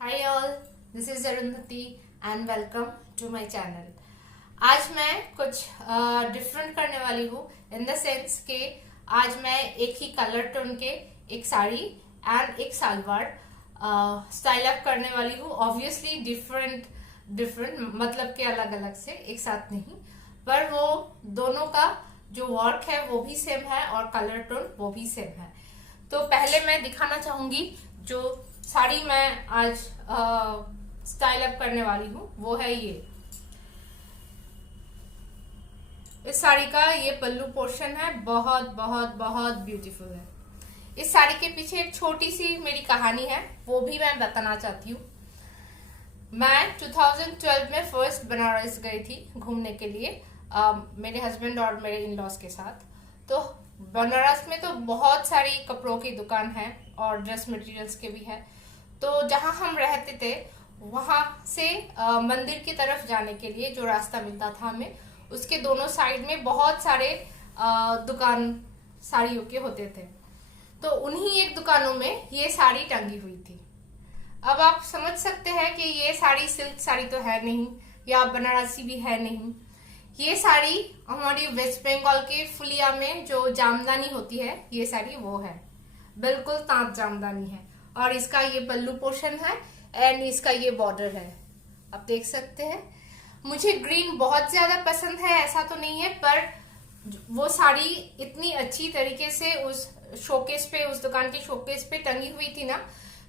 Hi all, this is Arundhati and welcome to my channel. आज मैं कुछ डिफरेंट करने वाली हूँ इन द सेंस कि आज मैं एक ही कलर टोन के एक साड़ी एंड एक सलवार स्टाइल अप करने वाली हूँ। ऑब्वियसली डिफरेंट डिफरेंट मतलब के अलग अलग से, एक साथ नहीं, पर वो दोनों का जो वर्क है वो भी सेम है और कलर टोन वो भी सेम है। तो पहले मैं दिखाना चाहूंगी जो साड़ी मैं आज स्टाइल अप करने वाली हूँ वो है ये। इस साड़ी का ये पल्लू पोर्शन है, बहुत बहुत बहुत ब्यूटीफुल है। इस साड़ी के पीछे एक छोटी सी मेरी कहानी है, वो भी मैं बताना चाहती हूँ। मैं 2012 में फर्स्ट बनारस गई थी घूमने के लिए मेरे हस्बैंड और मेरे इन लॉज के साथ। तो बनारस में तो बहुत सारी कपड़ों की दुकान है और ड्रेस मटेरियल्स के भी है। तो जहाँ हम रहते थे वहाँ से मंदिर की तरफ जाने के लिए जो रास्ता मिलता था हमें, उसके दोनों साइड में बहुत सारे दुकान साड़ियों के होते थे। तो उन्हीं एक दुकानों में ये साड़ी टंगी हुई थी। अब आप समझ सकते हैं कि ये साड़ी सिल्क साड़ी तो है नहीं या बनारसी भी है नहीं। ये साड़ी हमारी वेस्ट बंगाल के फुलिया में जो जामदानी होती है, ये साड़ी वो है, बिल्कुल तांत जामदानी है। और इसका ये पल्लू पोर्शन है एंड इसका ये बॉर्डर है, आप देख सकते हैं। मुझे ग्रीन बहुत ज्यादा पसंद है, ऐसा तो नहीं है, पर वो साड़ी इतनी अच्छी तरीके से उस शोकेस पे, उस दुकान के शोकेस पे टंगी हुई थी ना,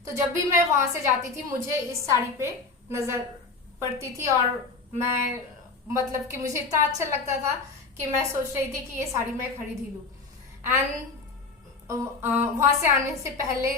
तो जब भी मैं वहां से जाती थी मुझे इस साड़ी पे नजर पड़ती थी और मैं मतलब कि मुझे इतना अच्छा लगता था कि मैं सोच रही थी कि ये साड़ी मैं खरीद ही लूं। एंड वहां से आने से पहले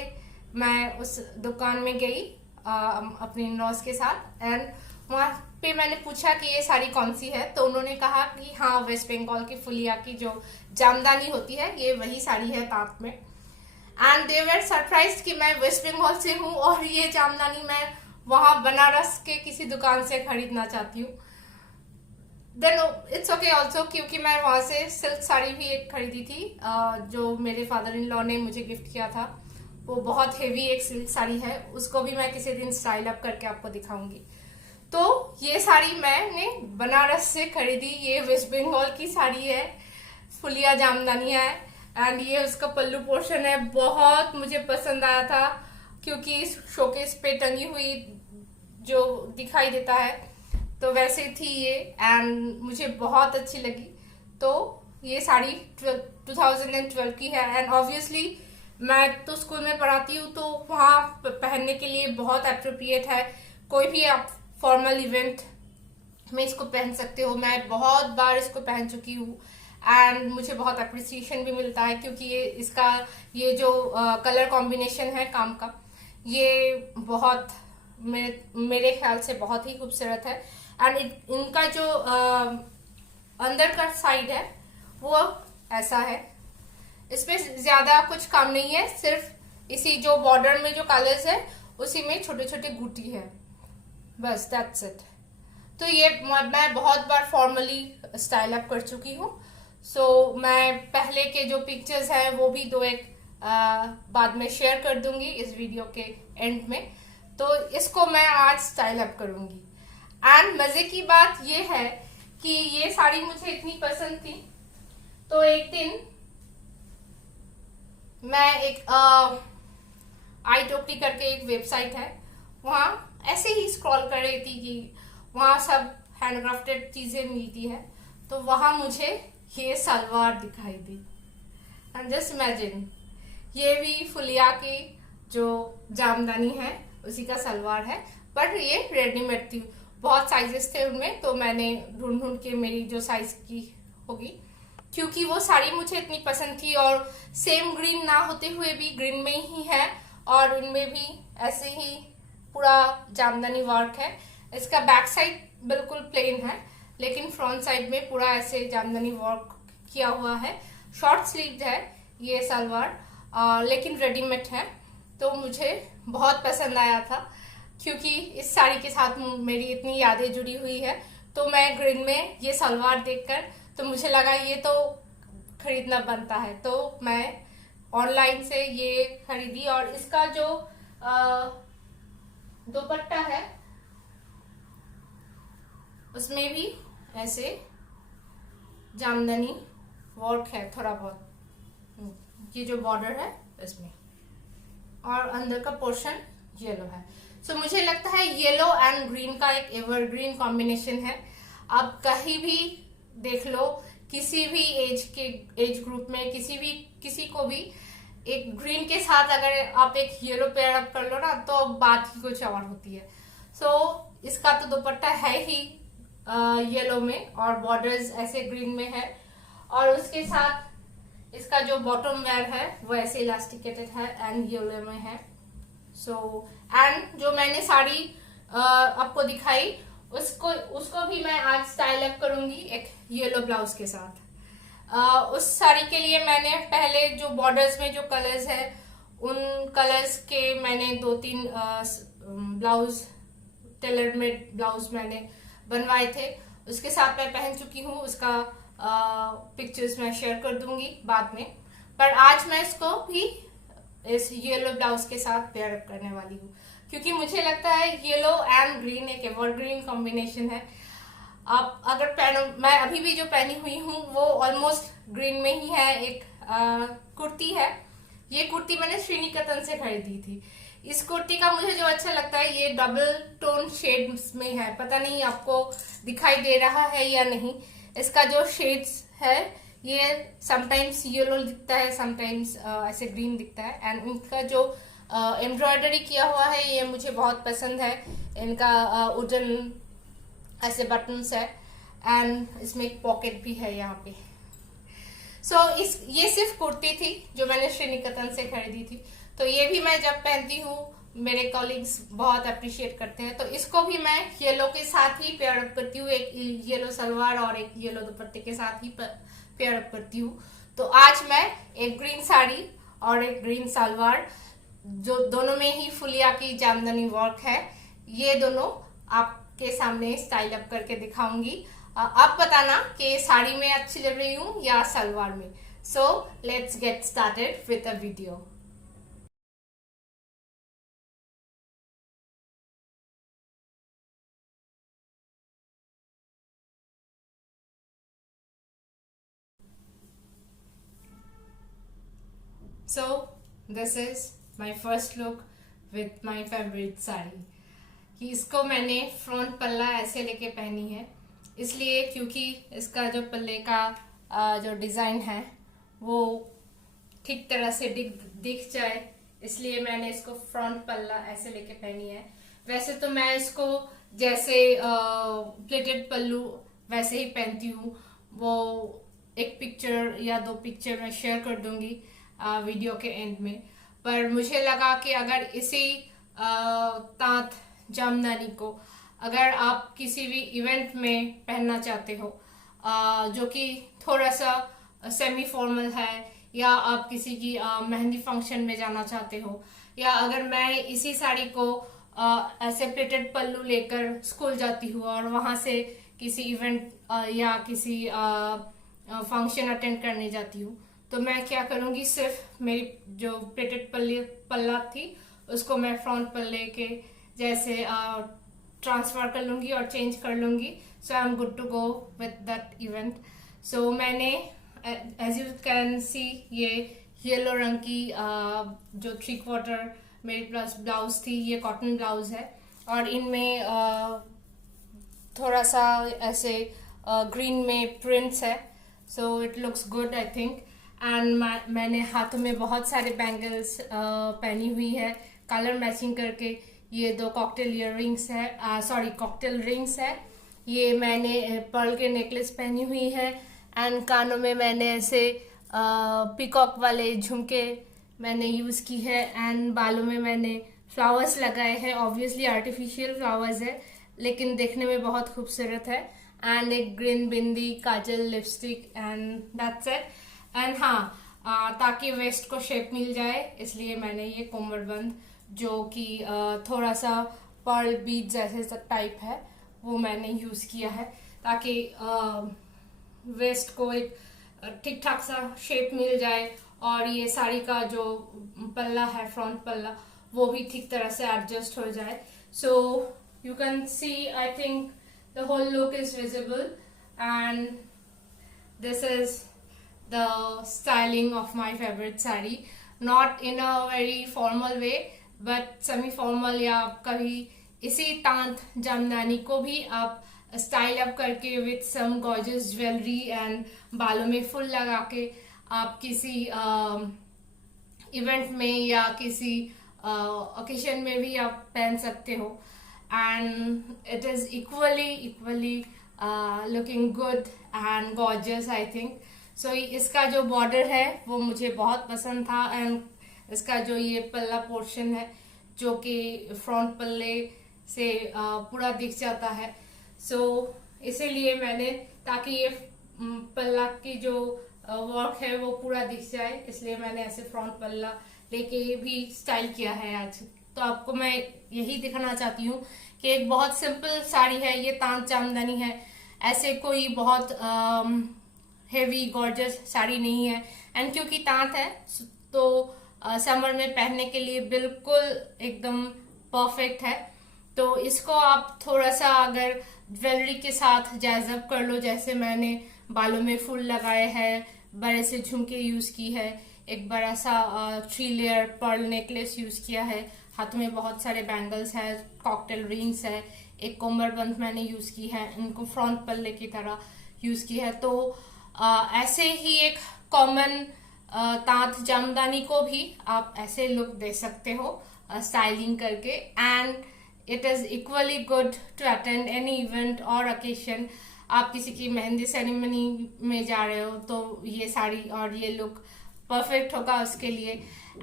मैं उस दुकान में गई अपने इन-लॉज के साथ एंड वहां पे मैंने पूछा कि ये साड़ी कौन सी है। तो उन्होंने कहा कि हाँ, वेस्ट बंगाल की फुलिया की जो जामदानी होती है ये वही साड़ी है तांत में। एंड दे वर सरप्राइज कि मैं वेस्ट बंगाल से हूँ और ये जामदानी मैं वहां बनारस के किसी दुकान से खरीदना चाहती हूँ। देन इट्स ओके ऑल्सो, क्योंकि मैं वहां से सिल्क साड़ी भी एक खरीदी थी जो मेरे फादर इन लॉ ने मुझे गिफ्ट किया था। वो बहुत हेवी एक सिल्क साड़ी है, उसको भी मैं किसी दिन स्टाइल अप करके आपको दिखाऊंगी। तो ये साड़ी मैंने बनारस से खरीदी, ये वेस्ट बंगाल की साड़ी है, फुलिया जामदानी है एंड ये उसका पल्लू पोर्शन है। बहुत मुझे पसंद आया था क्योंकि शोकेस पे टंगी हुई जो दिखाई देता है तो वैसे थी ये एंड मुझे बहुत अच्छी लगी। तो ये साड़ी 2012 की है एंड ऑब्वियसली मैं तो स्कूल में पढ़ाती हूँ तो वहाँ पहनने के लिए बहुत अप्रोप्रिएट है। कोई भी आप फॉर्मल इवेंट में इसको पहन सकते हो। मैं बहुत बार इसको पहन चुकी हूँ एंड मुझे बहुत अप्रिसिएशन भी मिलता है क्योंकि ये जो कलर कॉम्बिनेशन है काम का, ये बहुत मेरे ख्याल से बहुत ही खूबसूरत है। एंड इनका जो अंदर का साइड है वो ऐसा है, इसमें ज्यादा कुछ काम नहीं है, सिर्फ इसी जो बॉर्डर में जो कलर्स है उसी में छोटे छोटे बूटी है, बस दैट्स इट। तो ये मैं बहुत बार फॉर्मली स्टाइल अप कर चुकी हूँ। सो मैं पहले के जो पिक्चर्स हैं वो भी दो एक बाद में शेयर कर दूंगी इस वीडियो के एंड में। तो इसको मैं आज स्टाइल अप करूंगी एंड मजे की बात ये है कि ये साड़ी मुझे इतनी पसंद थी तो एक दिन मैं एक आई टोपी करके एक वेबसाइट है, वहां ऐसे ही स्क्रॉल कर रही थी कि वहां सब हैंडक्राफ्टेड चीजें मिलती है, तो वहां मुझे ये सलवार दिखाई दी एंड जस्ट इमेजिन, ये भी फुलिया की जो जामदानी है उसी का सलवार है, बट ये रेडीमेड थी। बहुत साइजेस थे उनमें तो मैंने ढूंढ ढूंढ के मेरी जो साइज की होगी, क्योंकि वो साड़ी मुझे इतनी पसंद थी और सेम ग्रीन ना होते हुए भी ग्रीन में ही है और उनमें भी ऐसे ही पूरा जामदानी वर्क है। इसका बैक साइड बिल्कुल प्लेन है लेकिन फ्रंट साइड में पूरा ऐसे जामदानी वर्क किया हुआ है। शॉर्ट स्लीव्ड है ये सलवार लेकिन रेडीमेड है। तो मुझे बहुत पसंद आया था क्योंकि इस साड़ी के साथ मेरी इतनी यादें जुड़ी हुई है। तो मैं ग्रीन में ये सलवार देखकर तो मुझे लगा ये तो खरीदना बनता है, तो मैं ऑनलाइन से ये खरीदी और इसका जो दुपट्टा है उसमें भी ऐसे जामदानी वर्क है थोड़ा बहुत, ये जो बॉर्डर है इसमें, और अंदर का पोर्शन येलो है। सो मुझे लगता है येलो एंड ग्रीन का एक एवरग्रीन कॉम्बिनेशन है। आप कहीं भी देख लो, किसी भी एज ग्रुप में किसी को भी एक ग्रीन के साथ अगर आप एक येलो पेयर अप कर लो ना, तो बात ही कुछ और होती है। सो इसका तो दुपट्टा है ही येलो में और बॉर्डर्स ऐसे ग्रीन में है, और उसके साथ इसका जो बॉटम वेयर है वो ऐसे इलास्टिकेटेड है एंड येलो में है। सो एंड जो मैंने साड़ी आपको दिखाई उसको भी मैं आज स्टाइल अप करूंगी एक येलो ब्लाउज के साथ। उस साड़ी के लिए मैंने पहले जो बॉर्डर्स में जो कलर्स है उन कलर्स के मैंने 2-3 ब्लाउज, टेलर मेड ब्लाउज मैंने बनवाए थे, उसके साथ मैं पहन चुकी हूँ। उसका पिक्चर्स मैं शेयर कर दूंगी बाद में, पर आज मैं इसको भी इस येलो ब्लाउज के साथ पेयर अप करने वाली हूँ, क्योंकि मुझे लगता है येलो एंड ग्रीन एक एवरग्रीन कॉम्बिनेशन है। आप अगर पहनो, मैं अभी भी जो पहनी हुई हूँ वो ऑलमोस्ट ग्रीन में ही है। एक कुर्ती है, ये कुर्ती मैंने श्रीनिकेतन से खरीदी थी। इस कुर्ती का मुझे जो अच्छा लगता है, ये डबल टोन शेड्स में है, पता नहीं आपको दिखाई दे रहा है या नहीं। इसका जो शेड्स है ये समटाइम्स येलो दिखता है, समटाइम्स ऐसे ग्रीन दिखता है, एंड इनका जो एम्ब्रॉयडरी किया हुआ है ये मुझे बहुत पसंद है। इनका वुडन ऐसे बटन्स है एंड इसमें एक पॉकेट भी है यहाँ पे। ये सिर्फ कुर्ती थी जो मैंने श्रीनिकेतन से खरीदी थी। तो ये भी मैं जब पहनती हूँ मेरे कॉलीग्स बहुत अप्रिशिएट करते हैं, तो इसको भी मैं येलो के साथ ही पेयर अप करती हूँ, एक येलो सलवार और एक येलो दुपट्टे के साथ ही पेयर अप करती हूँ। तो आज मैं एक ग्रीन साड़ी और एक ग्रीन सलवार, जो दोनों में ही फुलिया की जामदानी वर्क है, ये दोनों आपके सामने स्टाइल अप करके दिखाऊंगी। आप बताना कि साड़ी में अच्छी लग रही हूँ या सलवार में। So let's get started with a video. So this is my first look with my favorite sari. कि इसको मैंने फ्रंट पल्ला ऐसे लेके पहनी है, इसलिए क्योंकि इसका जो पल्ले का जो डिजाइन है वो ठीक तरह से दिख जाए, इसलिए मैंने इसको फ्रंट पल्ला ऐसे लेके पहनी है। वैसे तो मैं इसको जैसे प्लेटेड पल्लू वैसे ही पहनती हूँ, वो एक पिक्चर या 2 पिक्चर मैं शेयर कर दूंगी वीडियो के एंड में। पर मुझे लगा कि अगर इसी तांत जामदानी को अगर आप किसी भी इवेंट में पहनना चाहते हो, जो कि थोड़ा सा सेमी फॉर्मल है, या आप किसी की मेहंदी फंक्शन में जाना चाहते हो, या अगर मैं इसी साड़ी को ऐसे प्लेटेड पल्लू लेकर स्कूल जाती हूँ और वहां से किसी इवेंट या किसी फंक्शन अटेंड करने जाती हूँ, तो मैं क्या करूंगी, सिर्फ मेरी जो प्लेटेड पल्ला थी उसको मैं फ्रंट पल्ले के जैसे ट्रांसफर कर लूंगी और चेंज कर लूंगी। So I am good to go with that event. So मैंने एज यू कैन सी ये येलो रंग की जो 3/4 मेरी ब्लाउज थी, ये कॉटन ब्लाउज है, और इनमें थोड़ा सा ऐसे ग्रीन में प्रिंट्स है। So it looks good I think. And मैंने हाथों में बहुत सारे बैंगल्स पहनी हुई है कलर मैचिंग करके। ये 2 कॉकटेल इयररिंग्स है, सॉरी कॉकटेल रिंग्स है। ये मैंने पर्ल के नेकलेस पहनी हुई है, एंड कानों में मैंने ऐसे पीकॉक वाले झुमके मैंने यूज की है, एंड बालों में मैंने फ्लावर्स लगाए हैं। ऑब्वियसली आर्टिफिशियल फ्लावर्स है, लेकिन देखने में बहुत खूबसूरत है। एंड एक green bindi, Kajal, lipstick, and that's it. And हाँ, ताकि वेस्ट को शेप मिल जाए, इसलिए मैंने ये कोमरबंद जो कि थोड़ा सा पर्ल बीड्स ऐसे टाइप है वो मैंने यूज किया है, ताकि वेस्ट को एक ठीक ठाक सा शेप मिल जाए, और ये साड़ी का जो पल्ला है, फ्रंट पल्ला, वो भी ठीक तरह से एडजस्ट हो जाए। So you can see, I think the whole look is visible, and this is the styling of my favorite sari. Not in a very formal way, but semi formal, या कभी इसी तांत जामदानी को भी आप स्टाइल अप करके with some gorgeous jewellery and बालों में full लगा के आप किसी इवेंट में या किसी ओकेशन में भी आप पहन सकते हो, and it is equally looking good and gorgeous I think. So इसका जो बॉर्डर है वो मुझे बहुत पसंद था, एंड इसका जो ये पल्ला पोर्शन है जो कि फ्रंट पल्ले से पूरा दिख जाता है. सो इसीलिए मैंने, ताकि ये पल्ला की जो वर्क है वो पूरा दिख जाए, इसलिए मैंने ऐसे फ्रंट पल्ला लेके भी स्टाइल किया है आज. तो आपको मैं यही दिखाना चाहती हूँ कि एक बहुत सिंपल साड़ी है, ये तांत जामदानी है, ऐसे कोई बहुत हेवी गॉर्जियस साड़ी नहीं है. एंड क्योंकि तांत है तो समर में पहनने के लिए बिल्कुल एकदम परफेक्ट है. तो इसको आप थोड़ा सा अगर ज्वेलरी के साथ जैज़ अप कर लो, जैसे मैंने बालों में फूल लगाए हैं, बड़े से झुमके यूज की है, एक बड़ा सा 3 लेयर पर्ल नेकलेस यूज किया है, हाथों में बहुत सारे बैंगल्स है, कॉकटेल रिंग्स है, एक कमरबंद मैंने यूज की है, इनको फ्रंट पल्ले की तरह यूज की है. तो ऐसे ही एक कॉमन तांत जामदानी को भी आप ऐसे लुक दे सकते हो स्टाइलिंग करके, and it is equally good to attend any event और ओकेशन. आप किसी की मेहंदी सेरेमनी में जा रहे हो तो ये साड़ी और ये लुक परफेक्ट होगा उसके लिए.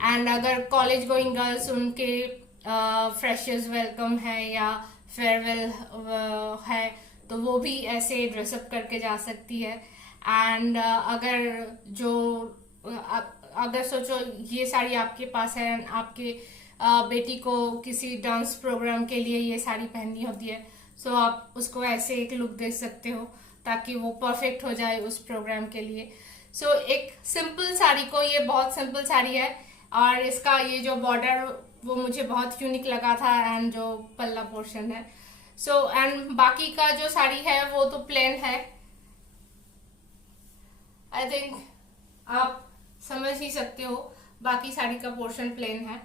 एंड अगर कॉलेज गोइंग गर्ल्स, उनके फ्रेशर्स वेलकम है या फेयरवेल है, तो वो भी ऐसे ड्रेसअप करके जा सकती है. एंड अगर सोचो ये साड़ी आपके पास है, आपके बेटी को किसी डांस प्रोग्राम के लिए ये साड़ी पहननी होती है, सो आप उसको ऐसे एक लुक दे सकते हो ताकि वो परफेक्ट हो जाए उस प्रोग्राम के लिए. सो एक सिंपल साड़ी को, ये बहुत सिंपल साड़ी है, और इसका ये जो बॉर्डर वो मुझे बहुत यूनिक लगा था, एंड जो पल्ला पोर्शन है. सो एंड बाकी का जो साड़ी है वो तो प्लेन है. आई थिंक आप समझ ही सकते हो, बाकी साड़ी का पोर्शन प्लेन है.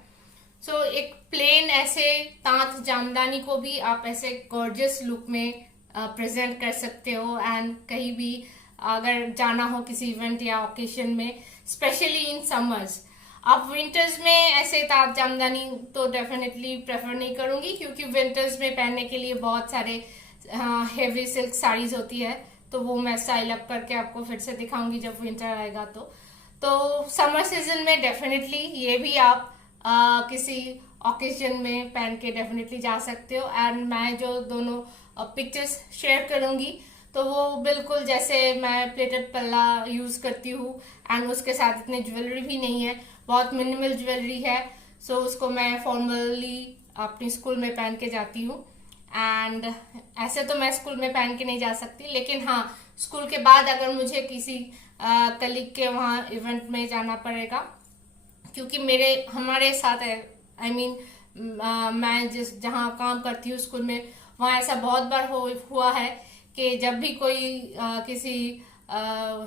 सो एक प्लेन ऐसे तांत जामदानी को भी आप ऐसे गॉर्जियस लुक में प्रेजेंट कर सकते हो. एंड कहीं भी अगर जाना हो किसी इवेंट या ओकेशन में, स्पेशली इन समर्स. आप विंटर्स में ऐसे तांत जामदानी तो डेफिनेटली प्रेफर नहीं करूंगी, क्योंकि विंटर्स में पहनने के लिए बहुत सारे हेवी सिल्क साड़ीज होती है, तो वो मैं स्टाइल अप करके आपको फिर से दिखाऊंगी जब विंटर आएगा. तो समर सीजन में डेफिनेटली ये भी आप किसी ओकेजन में पहन के डेफिनेटली जा सकते हो. एंड मैं जो दोनों पिक्चर्स शेयर करूंगी तो वो बिल्कुल जैसे मैं प्लेटेड पल्ला यूज करती हूँ, एंड उसके साथ इतनी ज्वेलरी भी नहीं है, बहुत मिनिमल ज्वेलरी है. सो उसको मैं फॉर्मली अपनी स्कूल में पहन के जाती हूँ. एंड ऐसे तो मैं स्कूल में पहन के नहीं जा सकती, लेकिन हाँ, स्कूल के बाद अगर मुझे किसी कलीग के वहाँ इवेंट में जाना पड़ेगा, क्योंकि हमारे साथ है, I mean, मैं जहाँ काम करती हूँ स्कूल में, वहाँ ऐसा बहुत बार हुआ है कि जब भी कोई किसी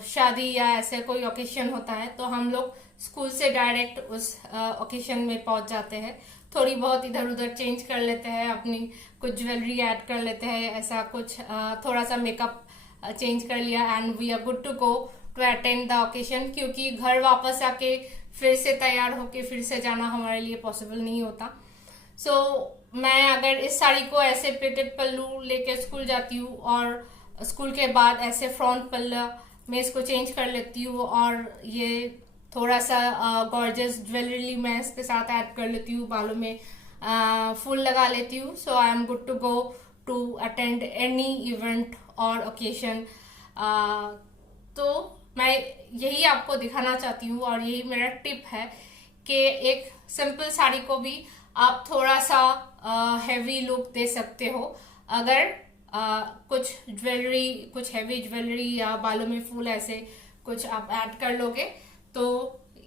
शादी या ऐसे कोई ओकेशन होता है तो हम लोग स्कूल से डायरेक्ट उस ओकेशन में पहुंच जाते हैं. थोड़ी बहुत इधर उधर चेंज कर लेते हैं, अपनी कुछ ज्वेलरी ऐड कर लेते हैं, ऐसा कुछ थोड़ा सा मेकअप चेंज कर लिया, and we are good to go to attend the occasion. क्योंकि घर वापस आके फिर से तैयार होके फिर से जाना हमारे लिए पॉसिबल नहीं होता. सो मैं अगर इस साड़ी को ऐसे प्लेटेड पल्लू लेके स्कूल जाती हूँ, और स्कूल के बाद ऐसे फ्रंट पल्ला में इसको चेंज कर लेती हूँ, और ये थोड़ा सा गॉर्जियस ज्वेलरी मैं इसके साथ ऐड कर लेती हूँ, बालों में फूल लगा लेती हूँ. So I am good to go to attend any event और ओकेशन. तो मैं यही आपको दिखाना चाहती हूँ, और यही मेरा टिप है कि एक सिंपल साड़ी को भी आप थोड़ा सा हेवी लुक दे सकते हो. अगर कुछ ज्वेलरी, कुछ हेवी ज्वेलरी या बालों में फूल ऐसे कुछ आप ऐड कर लोगे, तो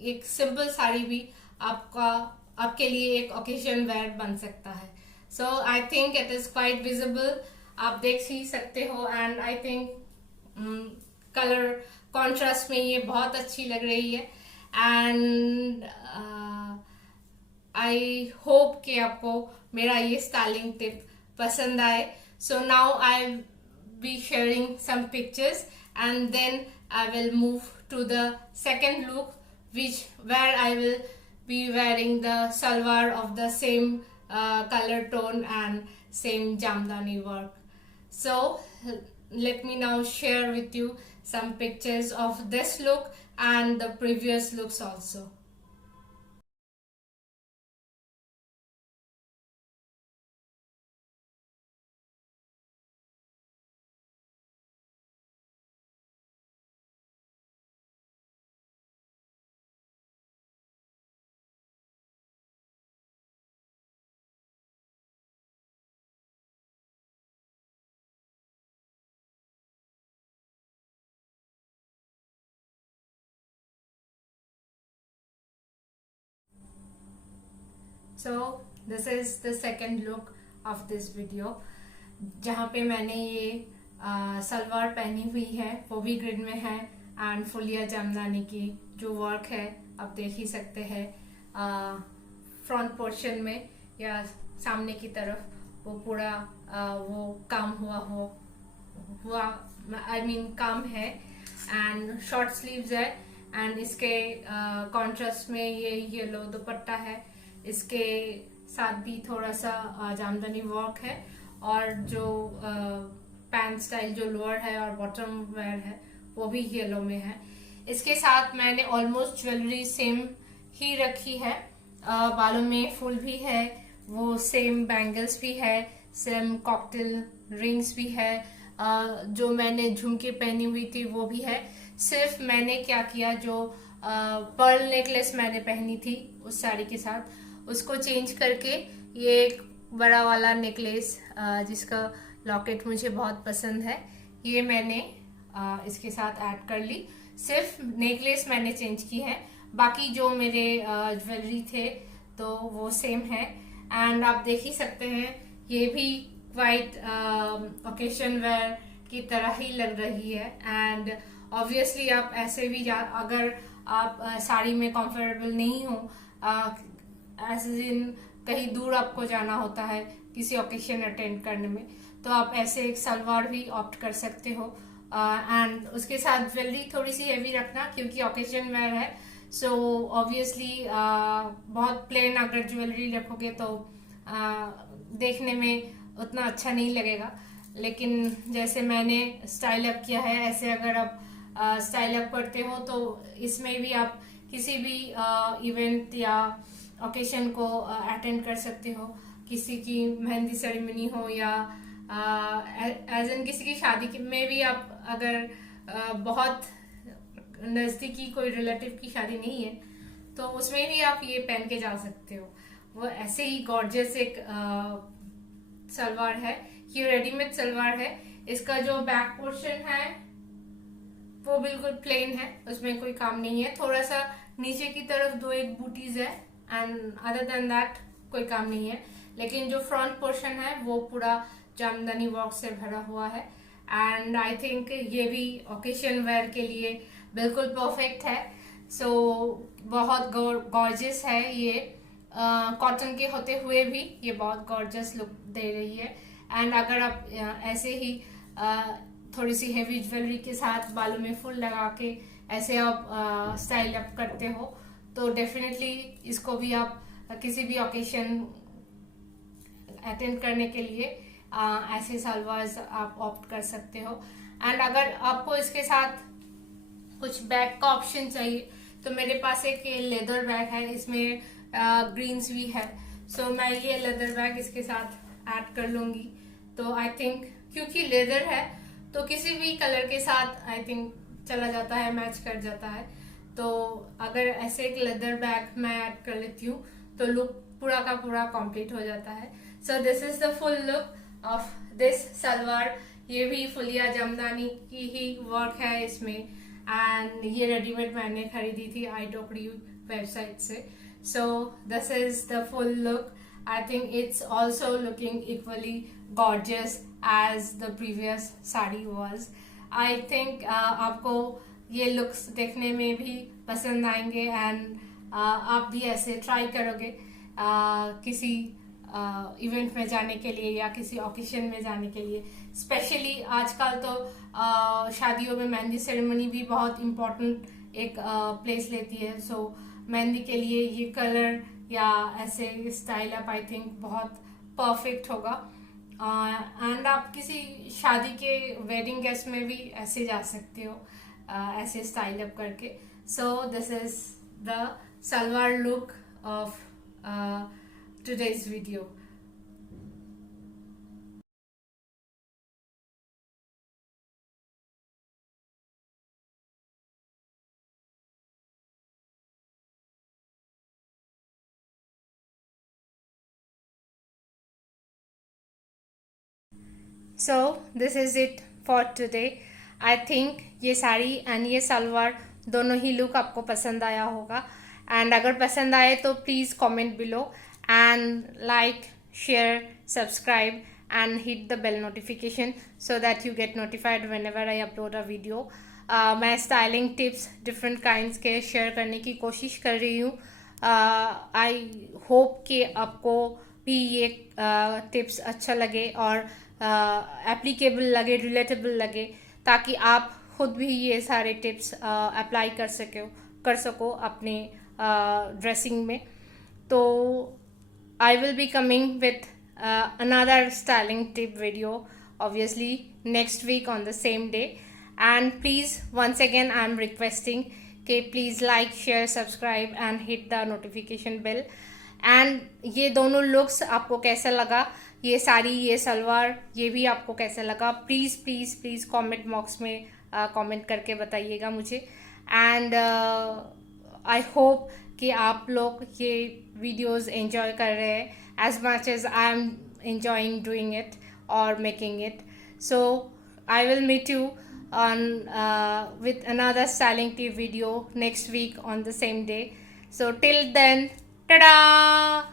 एक सिंपल साड़ी भी आपके लिए एक ओकेजन वेयर बन सकता है. So I think it is quite visible, आप देख ही सकते हो। And I think colour contrast में ये बहुत अच्छी लग रही है। एंड आई होप कि आपको मेरा ये स्टाइलिंग टिप पसंद आए। So now I be sharing some pictures and then I will move to the second look, where I will be wearing the salwar of the same color tone and same jamdani work. So let me now share with you some pictures of this look and the previous looks also. So this is the second look of this video, जहाँ पे मैंने ये सलवार पहनी हुई है, वो भी grid में है एंड फुलिया जामदानी की जो वर्क है आप देख ही सकते हैं। फ्रंट पोर्शन में या सामने की तरफ वो पूरा वो काम हुआ आई मीन काम है। एंड शॉर्ट स्लीव्स है एंड इसके कॉन्ट्रास्ट में ये येलो दुपट्टा है, इसके साथ भी थोड़ा सा जामदानी वर्क है और जो पैंट स्टाइल जो लोअर है और बॉटम वेयर है वो भी येलो में है। इसके साथ मैंने ऑलमोस्ट ज्वेलरी सेम ही रखी है, बालों में फूल भी है, वो सेम बैंगल्स भी है, सेम कॉकटेल रिंग्स भी है, जो मैंने झुमके पहनी हुई थी वो भी है। सिर्फ मैंने क्या किया, जो पर्ल नेकलेस मैंने पहनी थी उस साड़ी के साथ उसको चेंज करके ये एक बड़ा वाला नेकलेस जिसका लॉकेट मुझे बहुत पसंद है, ये मैंने इसके साथ ऐड कर ली। सिर्फ नेकलेस मैंने चेंज की है, बाकी जो मेरे ज्वेलरी थे तो वो सेम है। एंड आप देख ही सकते हैं ये भी क्वाइट ओकेशन वेयर की तरह ही लग रही है। एंड ऑब्वियसली आप ऐसे भी अगर आप साड़ी में कंफर्टेबल नहीं हो, ऐसे दिन कहीं दूर आपको जाना होता है किसी ओकेशन अटेंड करने में, तो आप ऐसे एक सलवार भी ऑप्ट कर सकते हो। एंड उसके साथ ज्वेलरी थोड़ी सी हेवी रखना क्योंकि ओकेजन वेयर है। सो ऑब्वियसली बहुत प्लेन अगर ज्वेलरी रखोगे तो देखने में उतना अच्छा नहीं लगेगा, लेकिन जैसे मैंने स्टाइल अप किया है ऐसे अगर आप स्टाइल अप करते हो तो इसमें भी आप किसी भी इवेंट या ओकेशन को अटेंड कर सकते हो। किसी की मेहंदी सेरेमनी हो या एज एन किसी की शादी में भी आप अगर बहुत नजदीकी कोई रिलेटिव की शादी नहीं है तो उसमें भी आप ये पहन के जा सकते हो। वो ऐसे ही गॉर्जियस एक सलवार है, ये रेडीमेड सलवार है। इसका जो बैक पोर्शन है वो बिल्कुल प्लेन है, उसमें कोई काम नहीं है, थोड़ा सा नीचे की तरफ दो एक बूटीज है एंड अदर देन दैट कोई काम नहीं है। लेकिन जो फ्रंट पोर्शन है वो पूरा जामदानी वर्क से भरा हुआ है। एंड आई थिंक ये भी ओकेशन वेयर के लिए बिल्कुल परफेक्ट है। सो बहुत गॉर्जियस है ये, कॉटन के होते हुए भी ये बहुत गॉर्जियस लुक दे रही है। एंड अगर आप ऐसे ही थोड़ी सी हेवी ज्वेलरी के साथ बालों में फूल लगा के ऐसे आप स्टाइल अप करते हो तो डेफिनेटली इसको भी आप किसी भी ओकेशन अटेंड करने के लिए ऐसे सलवार्स आप ऑप्ट कर सकते हो। एंड अगर आपको इसके साथ कुछ बैग का ऑप्शन चाहिए तो मेरे पास एक लेदर बैग है, इसमें ग्रीन्स भी है। सो मैं ये लेदर बैग इसके साथ ऐड कर लूंगी। तो आई थिंक क्योंकि लेदर है तो किसी भी कलर के साथ आई थिंक चला जाता है, मैच कर जाता है। तो अगर ऐसे एक लेदर बैग मैं ऐड कर लेती हूँ तो लुक पूरा का पूरा कंप्लीट हो जाता है। So this is the full look of this salwar. ये भी फुलिया जामदानी की ही वर्क है इसमें एंड ये रेडीमेड मैंने खरीदी थी आई टोकरी वेबसाइट से। So this is the full look I think it's also looking equally gorgeous as the previous sari was. I think आपको ये looks देखने में भी पसंद आएंगे एंड आप भी ऐसे ट्राई करोगे किसी इवेंट में जाने के लिए या किसी ओकेशन में जाने के लिए. स्पेशली आजकल तो शादियों में मेहंदी सेरेमनी भी बहुत इम्पोर्टेंट एक प्लेस लेती है. सो मेहंदी के लिए ये कलर या ऐसे स्टाइल अप आई थिंक बहुत परफेक्ट होगा. एंड आप किसी शादी के वेडिंग गेस्ट में भी ऐसे जा सकते हो ऐसे स्टाइल अप करके. So this is the salwar look of today's video. So this is it for today. I think ये साड़ी एंड ये सलवार दोनों ही लुक आपको पसंद आया होगा. एंड अगर पसंद आए तो please comment below and like share subscribe and hit the bell notification so that you get notified whenever I upload a video. मैं स्टाइलिंग टिप्स डिफरेंट काइंड्स के शेयर करने की कोशिश कर रही हूँ. आई होप कि आपको भी ये टिप्स अच्छा लगे और एप्लीकेबल लगे, रिलेटेबल लगे, ताकि आप खुद भी ये सारे टिप्स अप्लाई कर सको अपने ड्रेसिंग में. तो I will be coming with another styling tip video obviously next week on the same day. And please, once again I am requesting कि please like, share, subscribe and hit the notification bell. And ये दोनों looks आपको कैसा लगा, ये साड़ी, ये सलवार, ये भी आपको कैसा लगा, please please please comment box में कमेंट करके बताइएगा मुझे. एंड आई होप कि आप लोग ये वीडियोस एंजॉय कर रहे हैं as much as I am enjoying doing it और making it. So I will meet you on with another styling tip video next week on the same day. So till then, tada!